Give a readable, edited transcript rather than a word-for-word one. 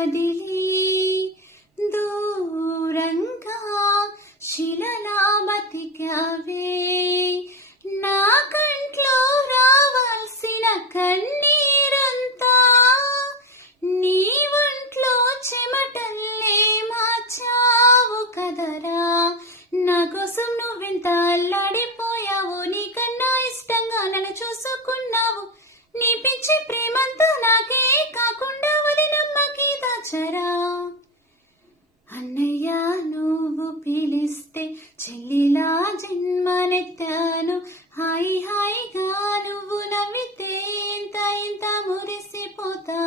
వదిలి దూరంగా శిలలా బతికావే. నా కంట్లో రావాల్సిన కన్నీరంతా నీ ఒంట్లో చెమటల్లే మార్చావు కదరా. నా కోసం నువ్వెంత అల్లాడిపోయావు, నీకన్నా ఇష్టంగా నన్ను చూసుకున్నావు. నీ పిచ్చి ప్రేమంతా నాకే కాకుండా వదినమ్మకి దాచరా. అన్నయ్య నువ్వు పిలిస్తే చెల్లిలా జన్మనెత్తాను. హాయి హాయిగా నువ్వు నవ్వితే ఇంత ఇంత మురిసిపోతా.